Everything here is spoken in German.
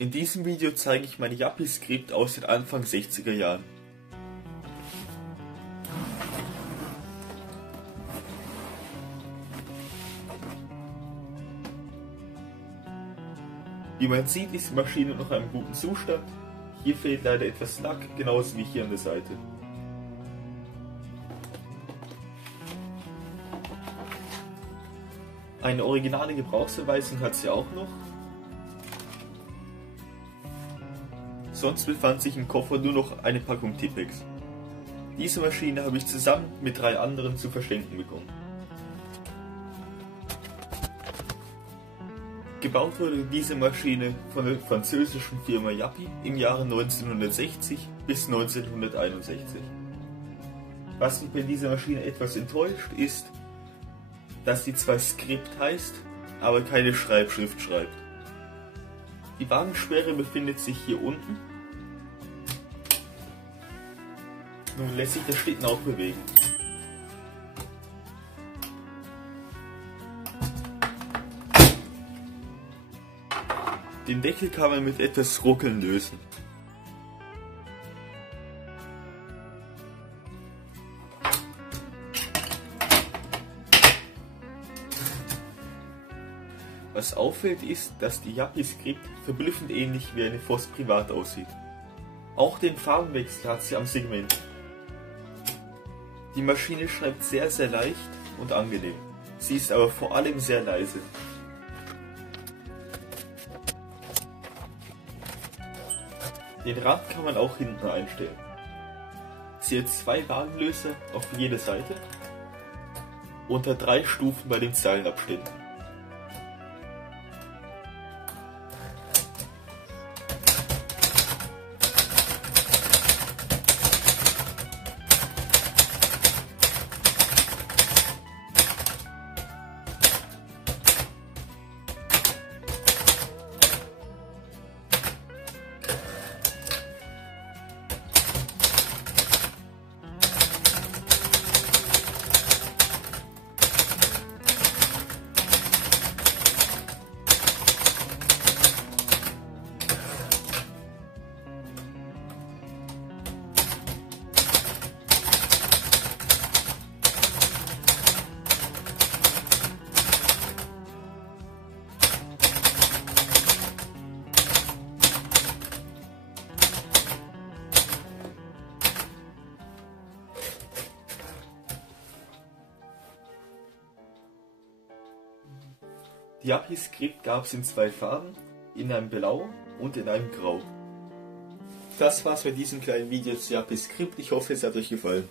In diesem Video zeige ich mein Yapi-Skript aus den Anfang 60er Jahren. Wie man sieht, ist die Maschine noch in einem guten Zustand. Hier fehlt leider etwas Lack, genauso wie hier an der Seite. Eine originale Gebrauchsanweisung hat sie auch noch. Sonst befand sich im Koffer nur noch eine Packung Tippex. Diese Maschine habe ich zusammen mit 3 anderen zu verschenken bekommen. Gebaut wurde diese Maschine von der französischen Firma Yapi im Jahre 1960 bis 1961. Was mich bei dieser Maschine etwas enttäuscht ist, dass sie zwar Skript heißt, aber keine Schreibschrift schreibt. Die Wagensperre befindet sich hier unten. Nun lässt sich der Schlitten auch bewegen. Den Deckel kann man mit etwas Ruckeln lösen. Was auffällt ist, dass die Yapi-Skript verblüffend ähnlich wie eine Voss Privat aussieht. Auch den Farbenwechsel hat sie am Segment. Die Maschine schreibt sehr leicht und angenehm. Sie ist aber vor allem sehr leise. Den Rand kann man auch hinten einstellen. Sie hat 2 Wagenlöser auf jeder Seite und hat 3 Stufen bei den Zeilenabständen. Die Yapi-Skript gab es in 2 Farben, in einem Blau und in einem Grau. Das war's mit diesem kleinen Video zu Yapi-Skript. Ich hoffe, es hat euch gefallen.